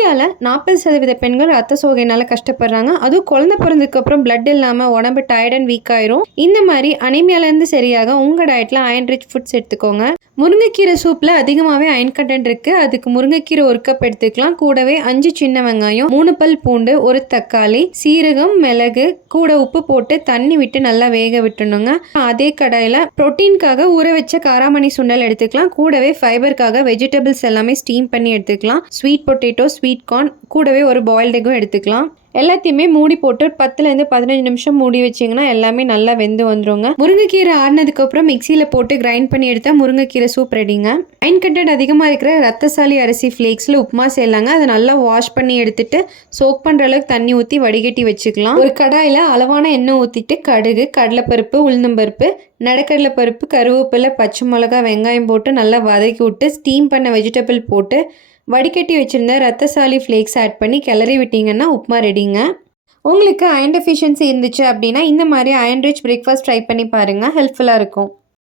இந்தியாவில் 40% பெண்கள் ரத்த சோகையினால கஷ்டப்படுறாங்க. அதுவும் குழந்தை பிறந்ததுக்கப்புறம் பிளட் இல்லாமல் உடம்பு டயர்ட் அண்ட் வீக் ஆயிரும். இந்த மாதிரி அனிமியாலேருந்து சரியாக உங்கள் டயட்டில் அயன் ரிச் ஃபுட்ஸ் எடுத்துக்கோங்க. முருங்கைக்கீரை சூப்பில் அதிகமாகவே அயன் கண்டென்ட் இருக்குது. அதுக்கு முருங்கைக்கீரை 1 கப் எடுத்துக்கலாம். கூடவே 5 சின்ன வெங்காயம், 3 பல் பூண்டு, 1 தக்காளி, சீரகம், மிளகு, கூட உப்பு போட்டு தண்ணி விட்டு நல்லா வேக விட்டுணுங்க. அதே கடாயில் ப்ரோட்டீனுக்காக ஊற வச்ச காராமணி சுண்டல் எடுத்துக்கலாம். கூடவே ஃபைபருக்காக வெஜிடபிள்ஸ் எல்லாமே ஸ்டீம் பண்ணி எடுத்துக்கலாம். ஸ்வீட் பொட்டேட்டோ, ஸ்வீட் கார்ன், கூடவே ஒரு பாயில்டு எக்கும் எடுத்துக்கலாம். எல்லாத்தையுமே மூடி போட்டு 10லேருந்து 15 நிமிஷம் மூடி வச்சிங்கன்னா எல்லாமே நல்லா வெந்து வந்துருங்க. முருங்கைக்கீரை ஆறினதுக்கப்புறம் மிக்சியில் போட்டு கிரைண்ட் பண்ணி எடுத்தால் முருங்கைக்கீரை சூப் ரெடிங்க. அயன் கண்டென்ட் அதிகமாக இருக்கிற ரத்தசாலி அரிசி ஃப்ளேக்ஸில் உப்புமா செய்யலாங்க. அதை நல்லா வாஷ் பண்ணி எடுத்துட்டு சோக் பண்ணுற அளவுக்கு தண்ணி ஊற்றி வடிகட்டி வச்சுக்கலாம். ஒரு கடாயில் அளவான எண்ணெய் ஊற்றிட்டு கடுகு, கடலைப்பருப்பு, உளுந்தம்பருப்பு, நடக்கடலை பருப்பு, கருவேப்பிலை, பச்சை மிளகாய், வெங்காயம் போட்டு நல்லா வதக்கி விட்டு ஸ்டீம் பண்ண வெஜிடபிள் போட்டு வடிகட்டி வச்சுருந்த ரத்தசாலி ஃப்ளேக்ஸ் ஆட் பண்ணி கிளறி விட்டிங்கன்னா உப்புமா ரெடிங்க. உங்களுக்கு அயன் டெஃபிஷியன்சி இருந்துச்சு அப்படின்னா இந்த மாதிரி அயன் ரிச் பிரேக்ஃபாஸ்ட் ட்ரை பண்ணி பாருங்கள். ஹெல்ப்ஃபுல்லாக இருக்கும்.